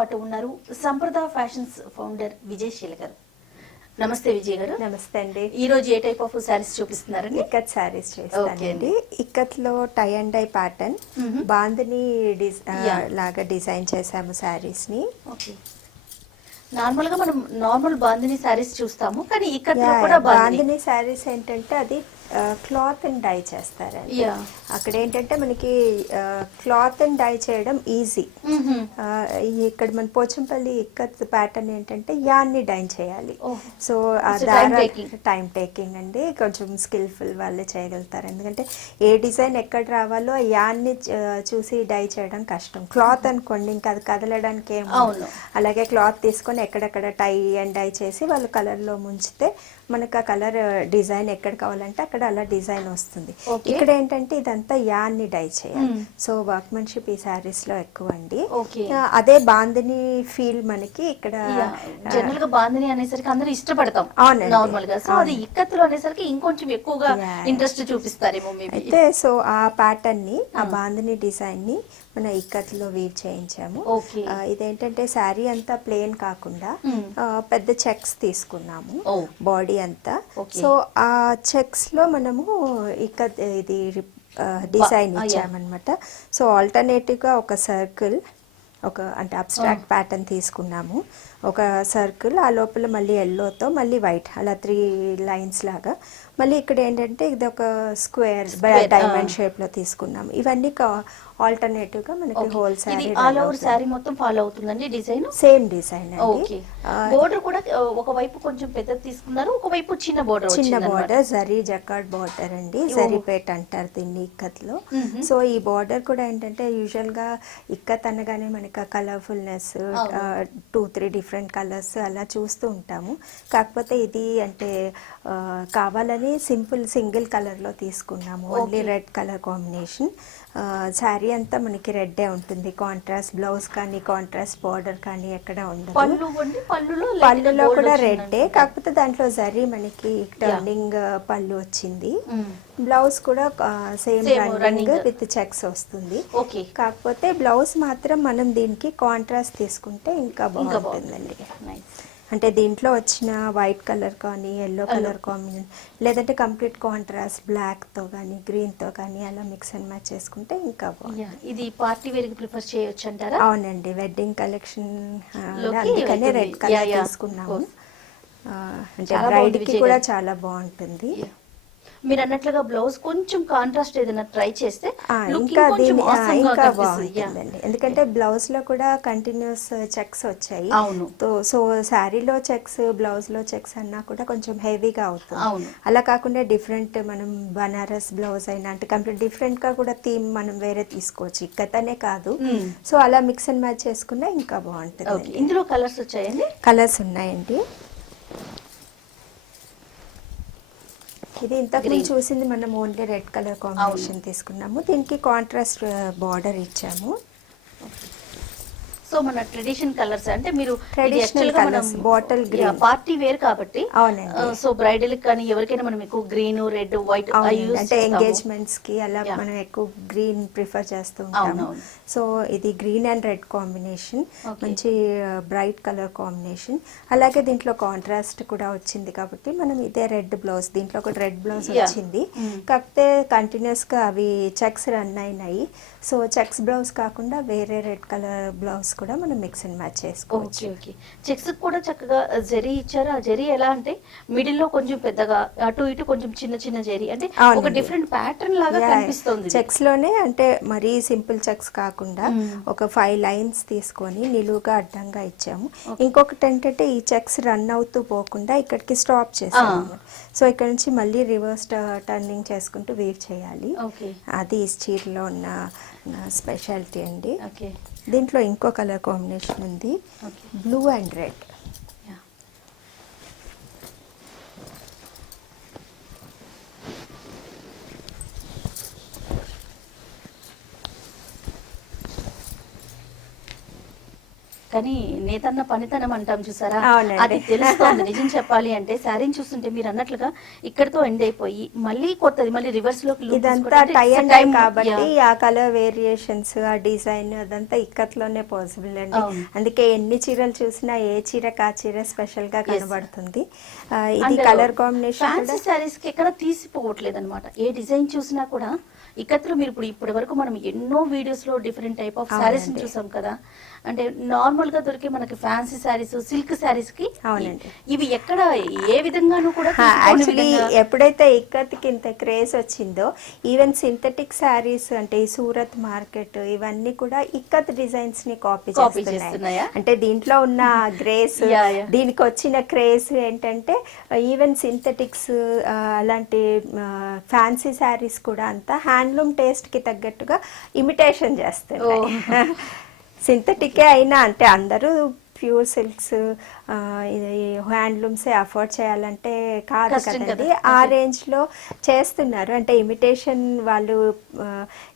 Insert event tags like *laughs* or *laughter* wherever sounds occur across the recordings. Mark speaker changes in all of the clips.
Speaker 1: పాటు ఉన్నారు సంప్రద fashions founder Vijay గారు నమస్తే విజయ్ గారు.
Speaker 2: నమస్తే అండి.
Speaker 1: ఈ రోజు ఏ టైప్ ఆఫ్ శారీస్ చూపిస్తున్నారండి?
Speaker 2: ఇక్కత్ శారీస్
Speaker 1: Okay
Speaker 2: చేస్తానండి ఇక్కత్లో tie and dye pattern. Bandhani. లాగా డిజైన్ చేసాము శారీస్ని
Speaker 1: ఓకే. నార్మల్గా మనం నార్మల్ బాందిని శారీస్ చూస్తాము కానీ ఇక్కడ కూడా బాందిని
Speaker 2: శారీస్ ఏంటంటే అది క్లాత్ అండ్ డై చేస్తారండి. అక్కడ ఏంటంటే మనకి క్లాత్ అండ్ డై చేయడం ఈజీ
Speaker 1: మ్మ్హమ్.
Speaker 2: ఇక్కడ మన పోచంపల్లి ఇక్కత్ ప్యాటర్న్ ఏంటంటే యాన్ని డైన్ చేయాలి. సో. టైం టేకింగ్ అండి కొంచెం స్కిల్ఫుల్ వాళ్ళే చేయగలుగుతారు ఎందుకంటే ఏ డిజైన్ ఎక్కడ రావాలో ఆ యాన్ని చూసి డై చేయడం కష్టం క్లాత్ అనుకోండి ఇంకా అది కదలడానికి ఏం
Speaker 1: అవును.
Speaker 2: అలాగే క్లాత్ తీసుకొని ఎక్కడెక్కడ టై అండ్ డై చేసి వాళ్ళు కలర్లో ముంచితే మనకు ఆ కలర్ డిజైన్ ఎక్కడ కావాలంటే అక్కడ అలా డిజైన్ వస్తుంది. ఇక్కడ ఏంటంటే ఇదంతా యాన్ని డై చేయాలి. సో వర్క్మెన్షిప్ ఈ శారీస్లో ఎక్కువ అండి అదే బాందిని ఫీల్ మనకి ఇక్కడ
Speaker 1: జనరల్గా బాందిని అనేసరికి అందరూ ఇష్టపడతాం. నార్మల్గా సో అది ఇక్కత్తులు అనేసరికి ఇంకొంచెం ఎక్కువగా. ఇంట్రెస్ట్ చూపిస్తారేమో
Speaker 2: అయితే సో ఆ ప్యాటర్న్ని ఆ. బాందిని డిజైన్ని మన ఇక్కత్లో వీవ్ చేయించాము ఇదేంటంటే శారీ అంతా ప్లేన్ కాకుండా
Speaker 1: Hmm.
Speaker 2: పెద్ద చెక్స్ తీసుకున్నాము
Speaker 1: Oh.
Speaker 2: బాడీ అంతా
Speaker 1: Okay.
Speaker 2: సో ఆ చెక్స్లో మనము ఇక్క ఇది డిజైన్
Speaker 1: ah.
Speaker 2: ఇచ్చామన్నమాట సో ఆల్టర్నేటివ్గా ఒక సర్కిల్ ఒక అంటే అబ్స్ట్రాక్ట్ ప్యాటర్న్ తీసుకున్నాము ఒక సర్కిల్ ఆ లోపల మళ్ళీ ఎల్లోతో మళ్ళీ వైట్ అలా త్రీ లైన్స్ లాగా. మళ్ళీ ఇక్కడ ఏంటంటే ఇది ఒక స్క్వేర్ డైమండ్. షేప్లో తీసుకున్నాము ఇవన్నీ ఆల్టర్నేటివ్గా మనకి హోల్
Speaker 1: ఆల్ ఓవర్ శారీ మొత్తం ఫాలో అవుతుందండి డిజైన్
Speaker 2: సేమ్ డిజైన్ అండి.
Speaker 1: బోర్డర్ కూడా ఆ, ఒకవైపు కొంచెం పెద్దది తీసుకున్నారు ఒకవైపు చిన్న బోర్డర్
Speaker 2: చిన్న బార్డర్ జరీ జకార్డ్ బార్డర్ అండి. జరీపేట్ అంటారు దీన్ని ఇక్కత్లో. సో ఈ బార్డర్ కూడా ఏంటంటే యూజువల్గా ఇక్కత్ అనగానే మనకి కలర్ఫుల్నెస్. టూ త్రీ డిఫరెంట్ కలర్స్ అలా చూస్తూ ఉంటాము. కాకపోతే ఇది అంటే కావాలని సింపుల్ సింగిల్ కలర్లో తీసుకున్నాము only. Red colour combination sari అంతా మనకి రెడ్డే ఉంటుంది. కాంట్రాస్ట్ బ్లౌజ్ కానీ కాంట్రాస్ట్ బార్డర్ కానీ ఎక్కడ ఉండదు.
Speaker 1: పళ్ళులో
Speaker 2: కూడా రెడ్డే. కాకపోతే దాంట్లో జరీ మనకి టర్నింగ్ పళ్ళు వచ్చింది. బ్లౌజ్ కూడా సేమ్ రన్నింగ్. విత్ చెక్స్ వస్తుంది. కాకపోతే బ్లౌజ్ మాత్రం మనం దీనికి కాంట్రాస్ట్ తీసుకుంటే ఇంకా బాగుంటుందండి. అంటే దీంట్లో వచ్చిన వైట్ కలర్ కానీ ఎల్లో కలర్ కాంబినేషన్ లేదంటే కంప్లీట్ కాంట్రాస్ట్ బ్లాక్తో కానీ గ్రీన్తో కానీ అలా మిక్స్ అండ్ మ్యాచ్ చేసుకుంటే ఇంకా
Speaker 1: ఇది పార్టీ వేర్ ప్రిఫర్ చేయొచ్చు అంటారా
Speaker 2: అవునండి వెడ్డింగ్
Speaker 1: కలెక్షన్లోకి
Speaker 2: అందుకనే. రెడ్ కలర్ తీసుకున్నాము అంటే కూడా. చాలా బాగుంటుంది.
Speaker 1: మీరు అన్నట్లుగా బ్లౌజ్ కొంచెం కాంట్రాస్ట్ ఏదైనా ట్రై చేస్తే
Speaker 2: ఇంకా ఇంకా. బాగుంటుందండి ఎందుకంటే బ్లౌజ్లో కూడా కంటిన్యూస్ చెక్స్ వచ్చాయి.
Speaker 1: అవును.
Speaker 2: సో శారీలో చెక్స్ బ్లౌజ్లో చెక్స్ అన్నా కూడా కొంచెం హెవీగా అవుతుంది. అలా కాకుండా డిఫరెంట్ మనం బనారస్ బ్లౌజ్ అయినా అంటే కంప్లీట్ డిఫరెంట్గా కూడా థీమ్ మనం వేరే తీసుకోవచ్చు. ఇక్కతనే కాదు.
Speaker 1: Hmm.
Speaker 2: సో అలా మిక్స్ అండ్ మ్యాచ్ చేసుకున్నా ఇంకా బాగుంటుంది
Speaker 1: ఇందులో కలర్స్ వచ్చాయండి?
Speaker 2: కలర్స్ ఉన్నాయండి. ఇది ఇంతకు. చూసింది మనం ఓన్లీ రెడ్ కలర్ కాంబినేషన్ తీసుకున్నాము. దీనికి కాంట్రాస్ట్ బార్డర్ ఇచ్చాము.
Speaker 1: సో మన ట్రెడిషన్ కలర్స్ అంటే మీరు
Speaker 2: Traditional colours, bottle green.
Speaker 1: Party wear కాబట్టి. సో బ్రైడల్ కానీ ఎవరికైనా మనం ఎక్కువ గ్రీన్ రెడ్ వైట్
Speaker 2: అంటే ఎంగేజ్మెంట్స్కి అలా. మనం ఎక్కువ గ్రీన్ ప్రిఫర్ చేస్తూ ఉంటాము. సో ఇది గ్రీన్ అండ్ రెడ్ కాంబినేషన్. మంచి బ్రైట్ కలర్ కాంబినేషన్ అలాగే దీంట్లో కాంట్రాస్ట్ కూడా వచ్చింది కాబట్టి మనం ఇదే రెడ్ బ్లౌజ్ దీంట్లో కూడా రెడ్ బ్లౌజ్. వచ్చింది
Speaker 1: Mm.
Speaker 2: కాకపోతే కంటిన్యూస్గా అవి చెక్స్ రన్ అయినాయి సో చెక్స్ బ్లౌజ్ కాకుండా వేరే రెడ్ కలర్ బ్లౌజ్ కూడా మనం మిక్స్ అండ్ మ్యాచ్ చేసుకోవచ్చు.
Speaker 1: ఓకే చెక్స్ కూడా చక్కగా జరీ ఇచ్చారు? ఆ జరీ ఎలా అంటే మిడిల్లో కొంచెం పెద్దగా అటు ఇటు కొంచెం చిన్న చిన్న జరీ. అంటే ఒక. డిఫరెంట్ ప్యాటర్న్ లాగా కనిపిస్తుంది.
Speaker 2: చెక్స్లోనే అంటే మరీ సింపుల్ చెక్స్ కాకుండా
Speaker 1: మ్మ్.
Speaker 2: ఒక ఫైవ్ లైన్స్ తీసుకొని నిలువుగా అడ్డంగా ఇచ్చాము. ఇంకొకటి ఏంటంటే ఈ చెక్స్ రన్ అవుతూ పోకుండా ఇక్కడికి స్టాప్ చేసాము సో ఇక్కడ నుంచి మళ్ళీ రివర్స్ టర్నింగ్ చేసుకుంటూ వీవ్ చేయాలి. అది ఈ చీరలో ఉన్న స్పెషాలిటీ అండి.
Speaker 1: ఓకే.
Speaker 2: దీంట్లో ఇంకో కలర్ కాంబినేషన్ ఉంది. బ్లూ అండ్ రెడ్
Speaker 1: కానీ నేతన్న పనితనం అంటాం చూసారా. అది తెలుస్తోంది నిజం చెప్పాలి అంటే శారీని చూస్తుంటే మీరు అన్నట్లుగా ఇక్కడతో ఎండ్ అయిపోయి మళ్ళీ కొత్తది మళ్ళీ రివర్స్లోకి loop
Speaker 2: ఇదంతా
Speaker 1: తీసుకుంటే
Speaker 2: టై కాబట్టి. ఆ కలర్ వేరియేషన్స్ ఆ డిజైన్ అదంతా ఇక్కత్లోనే పాసిబుల్ అండి. అందుకే ఎన్ని చీరలు చూసినా ఏ చీరకు ఆ చీర స్పెషల్గా కనబడుతుంది ఇది కలర్ కాంబినేషన్
Speaker 1: ఫ్యాన్సీ శారీస్కి ఎక్కడ తీసిపోవట్లేదు అనమాట ఏ డిజైన్ చూసినా కూడా ఇక్కత్లో మీరు ఇప్పుడు ఇప్పటి వరకు మనం ఎన్నో వీడియోస్లో డిఫరెంట్ టైప్ ఆఫ్ శారీస్. చూసాం కదా అంటే నార్మల్గా దొరికే మనకి ఫ్యాన్సీ శారీస్ సిల్క్ శారీస్కి
Speaker 2: అవునండి.
Speaker 1: ఇవి ఎక్కడ ఏ విధంగానూ కూడా
Speaker 2: యాక్చువల్లీ ఎప్పుడైతే ఇక్కత్కి ఇంత క్రేజ్ వచ్చిందో ఈవెన్ సింథటిక్ శారీస్ అంటే ఈ సూరత్ మార్కెట్ ఇవన్నీ కూడా ఇక్కత్ డిజైన్స్ని కాపీ చేస్తున్నాయి? అంటే దీంట్లో ఉన్న *laughs* గ్రేస్. దీనికి వచ్చిన క్రేజ్ ఏంటంటే ఈవెన్ సింథటిక్స్ అలాంటి ఫ్యాన్సీ శారీస్ కూడా అంతా హ్యాండ్లూమ్ టేస్ట్కి తగ్గట్టుగా ఇమిటేషన్ చేస్తున్నాయి *laughs* సింథటికే అయినా అంటే అందరూ ప్యూర్ సిల్క్స్ హ్యాండ్లూమ్సే అఫోర్డ్ చేయాలంటే కాదు కదండి
Speaker 1: కదా.
Speaker 2: ఆ. రేంజ్లో చేస్తున్నారు అంటే ఇమిటేషన్ వాళ్ళు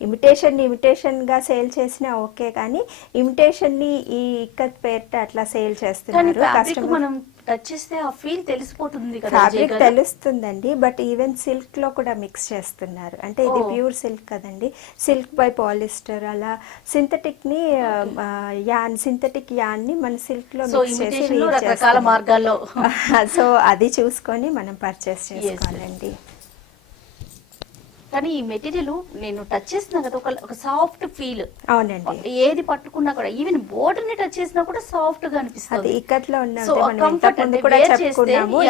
Speaker 2: ఇమిటేషన్ ఇమిటేషన్గా సేల్ చేసినా ఓకే కానీ ఇమిటేషన్ని ఈ ఇక్కత్ పేరిట అట్లా సేల్ చేస్తున్నారు కస్టమర్
Speaker 1: టచ్ చేస్తే ఆ ఫీల్ తెలిసిపోతుంది కదా
Speaker 2: ఫ్యాబ్రిక్. తెలుస్తుందండి బట్ ఈవెన్ సిల్క్లో కూడా మిక్స్ చేస్తున్నారు అంటే ఇది. ప్యూర్ సిల్క్ కదండి సిల్క్ బై పాలిస్టర్ అలా సింథటిక్ని యాన్ సింథటిక్ యాన్ని మన
Speaker 1: సిల్క్లో
Speaker 2: మిక్స్ చేసి
Speaker 1: రకరకాల. మార్గాల్లో *laughs*
Speaker 2: సో అది చూసుకొని మనం పర్చేస్ చేసుకోవాలండి
Speaker 1: కానీ ఈ మెటీరియల్ నేను టచ్ చేస్తున్నా కదా ఒక ఒక సాఫ్ట్ ఫీల్
Speaker 2: అవునండి.
Speaker 1: ఏది పట్టుకున్నా కూడా ఈవెన్ బోర్డర్ని టచ్ చేసినా కూడా
Speaker 2: సాఫ్ట్గా
Speaker 1: అనిపిస్తుంది.
Speaker 2: ఇక్కట్లో ఉన్న.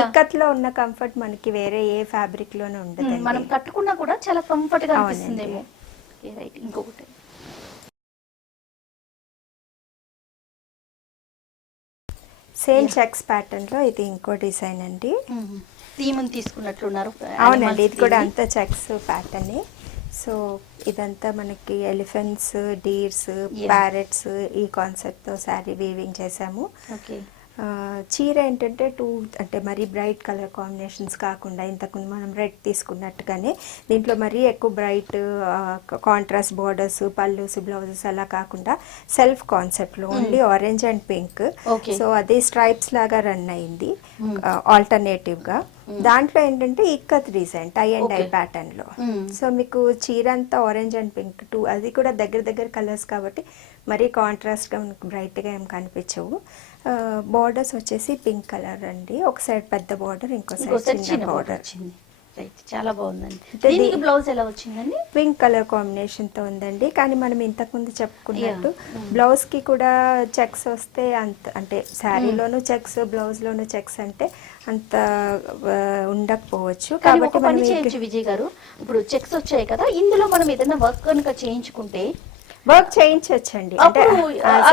Speaker 2: ఇక్కట్లో ఉన్న కంఫర్ట్ మనకి వేరే ఏ
Speaker 1: ఫ్యాబ్రిక్లోనే
Speaker 2: ఉండదు
Speaker 1: మనం కట్టుకున్నా కూడా చాలా
Speaker 2: కంఫర్ట్గా.
Speaker 1: అనిపిస్తుందేమో. రైట్ ఇంకొకటి.
Speaker 2: సేమ్. చెక్స్ ప్యాటర్న్లో ఇది ఇంకో డిజైన్ అండి.
Speaker 1: థీమ్ తీసుకున్నట్లున్నారు
Speaker 2: అవునండి ఇది కూడా. అంతా చెక్స్ ప్యాటర్న్ సో ఇదంతా మనకి ఎలిఫెంట్స్ డీర్స్. ప్యారెట్స్ ఈ కాన్సెప్ట్తో శారీ వీవింగ్ చేసాము
Speaker 1: ఓకే
Speaker 2: చీర ఏంటంటే టూ అంటే మరీ బ్రైట్ కలర్ కాంబినేషన్స్ కాకుండా ఇంతకుముందు మనం రెడ్ తీసుకున్నట్టుగానే దీంట్లో మరీ ఎక్కువ బ్రైట్ కాంట్రాస్ట్ బోర్డర్స్ పళ్ళుస్ బ్లౌజెస్ అలా కాకుండా సెల్ఫ్ కాన్సెప్ట్లో only orange and pink. So అది స్ట్రైప్స్ లాగా రన్ అయింది
Speaker 1: Hmm.
Speaker 2: ఆల్టర్నేటివ్గా దాంట్లో ఏంటంటే ikat design tie and
Speaker 1: Okay. ప్యాటర్న్లో.
Speaker 2: సో మీకు చీర అంతా ఆరెంజ్ అండ్ పింక్ టూ అది కూడా దగ్గర దగ్గర కలర్స్ కాబట్టి మరీ కాంట్రాస్ట్గా మనకు బ్రైట్గా ఏం కనిపించవు బార్డర్స్ వచ్చేసి పింక్ కలర్ అండి. ఒక సైడ్ పెద్ద బార్డర్ ఇంకో సైడ్
Speaker 1: చిన్న బోర్డర్ వచ్చింది. రైట్ చాలా బాగుందండి. దీనికి బ్లౌజ్ ఎలా వచ్చిందండి?
Speaker 2: పింక్ కలర్ కాంబినేషన్తో ఉందండి. కానీ మనం ఇంతకుముందు చెప్పుకున్నట్టు. బ్లౌజ్కి కూడా చెక్స్ వస్తే అంత అంటే శారీలోను చెక్స్ బ్లౌజ్ లోను చెక్స్ అంటే అంత ఉండకపోవచ్చు. కాబట్టి మనం
Speaker 1: విజయ్ గారు. ఇప్పుడు చెక్స్ వచ్చాయి కదా. ఇందులో మనం ఏదైనా వర్క్ కనుక చేయించుకుంటే
Speaker 2: వర్క్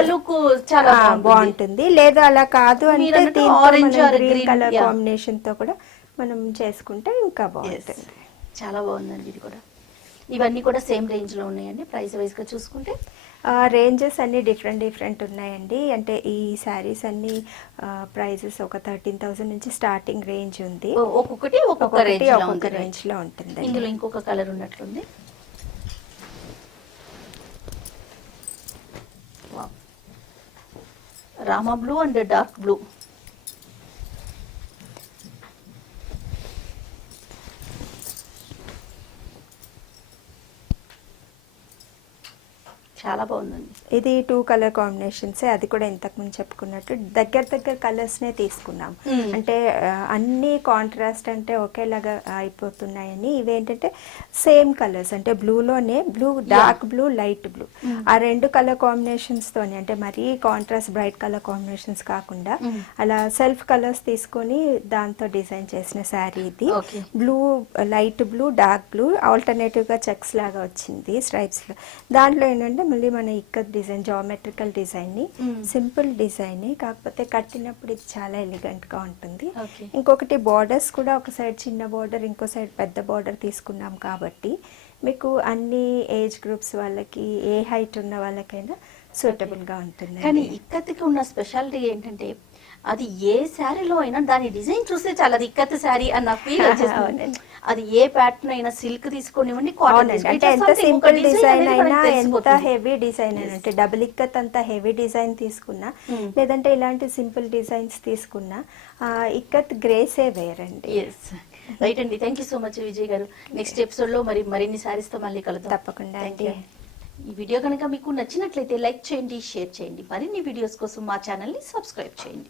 Speaker 1: లుక్ చాలా బాగుంటుంది.
Speaker 2: లేదు అలా కాదు అంటే
Speaker 1: or
Speaker 2: గ్రీన్ కలర్. కాంబినేషన్తో కూడా మనం చేసుకుంటే ఇంకా. బాగుంటుంది.
Speaker 1: చాలా బాగుందండి ఇది కూడా. ఇవన్నీ కూడా సేమ్ రేంజ్లో ఉన్నాయండి. ప్రైస్ వైజ్గా చూసుకుంటే
Speaker 2: రేంజెస్ అన్ని డిఫరెంట్ డిఫరెంట్ ఉన్నాయండి. అంటే ఈ శారీస్ అన్ని ప్రైజెస్ ఒక థర్టీన్ థౌసండ్ నుంచి స్టార్టింగ్ రేంజ్ ఉంది.
Speaker 1: ఒక్కొక్కటి ఒక్కొక్క
Speaker 2: రేంజ్లో ఉంటుంది
Speaker 1: ఇందులో ఇంకొక colour ఉన్నట్లుంది. Rama blue and dark blue చాలా బాగుందండి
Speaker 2: ఇది టూ కలర్ కాంబినేషన్స్ అది కూడా ఇంతకు ముందు చెప్పుకున్నట్టు దగ్గర దగ్గర కలర్స్ నే తీసుకున్నాం. అంటే అన్ని కాంట్రాస్ట్ అంటే ఒకేలాగా అయిపోతున్నాయని ఇవేంటంటే సేమ్ కలర్స్ అంటే బ్లూలోనే blue dark blue light blue. ఆ రెండు కలర్ కాంబినేషన్స్ తోని అంటే మరీ కాంట్రాస్ట్ బ్రైట్ కలర్ కాంబినేషన్స్ కాకుండా. అలా సెల్ఫ్ కలర్స్ తీసుకొని దాంతో డిజైన్ చేసిన శారీ ఇది. Blue light blue dark blue ఆల్టర్నేటివ్గా చెక్స్ లాగా వచ్చింది స్ట్రైప్స్లో దాంట్లో ఏంటంటే మళ్ళీ మన ఇక్కత్ డిజైన్ జామెట్రికల్ డిజైన్ని
Speaker 1: Mm.
Speaker 2: సింపుల్ డిజైన్ కాకపోతే కట్టినప్పుడు ఇది చాలా ఎలిగెంట్గా ఉంటుంది. ఇంకొకటి బార్డర్స్ కూడా ఒక సైడ్ చిన్న బార్డర్ ఇంకో సైడ్ పెద్ద బార్డర్ తీసుకున్నాం కాబట్టి మీకు అన్ని ఏజ్ గ్రూప్స్ వాళ్ళకి ఏ హైట్ ఉన్న వాళ్ళకైనా సూటబుల్గా ఉంటుంది
Speaker 1: కానీ ఇక్కత్కి ఉన్న స్పెషాలిటీ ఏంటంటే అది ఏ శారీలో అయినా దాని డిజైన్ చూస్తే చాలా అది ఇక్కత్ శారీ అన్న ఫీల్ వచ్చేస్తుంది. అది ఏ ప్యాటర్న్ అయినా సిల్క్ తీసుకోనివ్వండి కాటన్
Speaker 2: అంటే ఎంత సింపుల్ డిజైన్ అయినా ఎంత హెవీ డిజైన్ అయినా అంటే డబుల్ ఇక్కత్ అంత హెవీ డిజైన్ తీసుకున్నా
Speaker 1: Hmm.
Speaker 2: లేదంటే ఇలాంటి సింపుల్ డిజైన్స్ తీసుకున్నా ఇక్కత్ గ్రేసే వేరండి.
Speaker 1: ఎస్ రైట్ అండి. Thank you so much Vijay garu. Next ఎపిసోడ్లో మరి మరిన్ని సారీస్తో మళ్ళీ కలుద్దాం.
Speaker 2: తప్పకుండా అండి.
Speaker 1: ఈ వీడియో కనుక మీకు నచ్చినట్లయితే లైక్ చేయండి షేర్ చేయండి. మరిన్ని వీడియోస్ కోసం మా ఛానల్ని సబ్స్క్రైబ్ చేయండి.